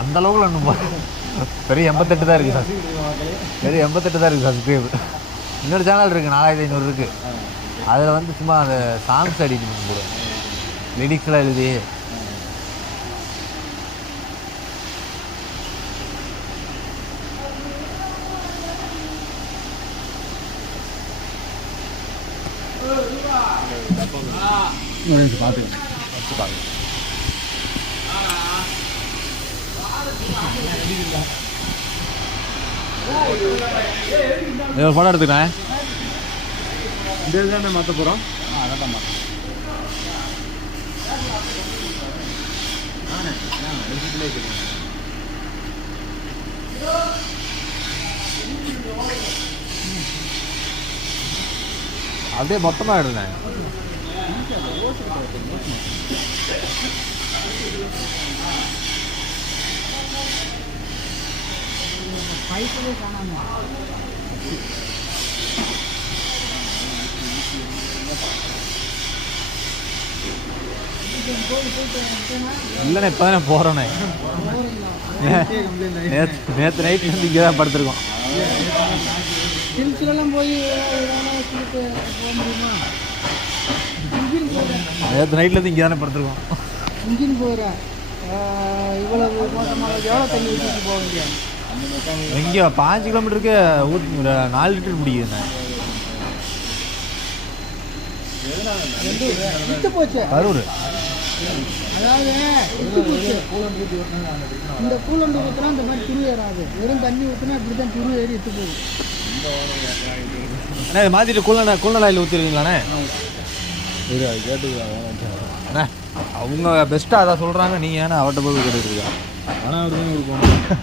அந்த அளவுக்குல ஒன்றும் பெரிய 88 தான் இருக்குது சார். பெரிய 88 தான் இருக்குது சப்ஸ்கிரைபர். இன்னொரு சேனல் இருக்குது 4500 இருக்குது. அதில் வந்து சும்மா அந்த சாங்ஸ் எடிட் பண்ணி போடுவேன், லிரிக்ஸ்லாம் எழுதி. பார்த்துக்கேன் ஒரு படம் எடுத்துக்கிறேன். இந்த தானே மாற்ற போகிறோம். அதான் மாற்ற அப்படியே மொத்தமாக எடுத்தேன். இல்லைண்ணே இப்போ தானே போகிறோண்ணே. நேற்று நைட்டு வந்து இங்கே தான் படுத்துருக்கோம். நேற்று நைட்லேருந்து இங்கே தானே படுத்துருக்கோம். இன்ஜின் போகிறேன் இவ்வளவு மோசமாக எவ்வளோ தண்ணி ஊற்றிட்டு போவீங்க? எங்கேயோ 5 கிலோமீட்டருக்கு 4 லிட்டர் பிடிக்குதுண்ணே. விட்டு போச்சு கரூர். அதாவது விட்டு போச்சு. இந்த கூலண்டு ஊற்றினா இந்த மாதிரி துரு ஏறாது. வெறும் தண்ணி ஊற்றினா இப்படி தான் துரு ஏறி எடுத்து போகுது. அண்ணா இதை மாற்றிட்டு கூலண்ட் ஆயில் ஊற்றிருக்கீங்களாண்ணே? அண்ணா அவங்க பெஸ்ட்டாக அதான் சொல்கிறாங்க. நீங்கள் ஏன்னா அவர்கிட்ட போய் கேட்டுருக்கீங்க. ஆனால் அவர் தான் கொடுக்கணும்.